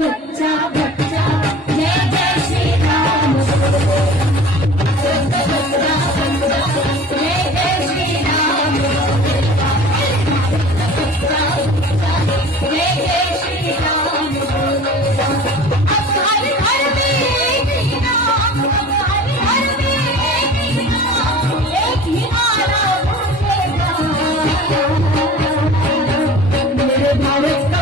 बच्चा बच्चा जय जय श्री राम बोले बच्चा बच्चा जय जय श्री राम बोले बच्चा बच्चा जय जय श्री राम बोले अब हर घर में एक ही नाम अब हर घर में एक ही नाम एक ही नारा बोलेगा मेरे भारत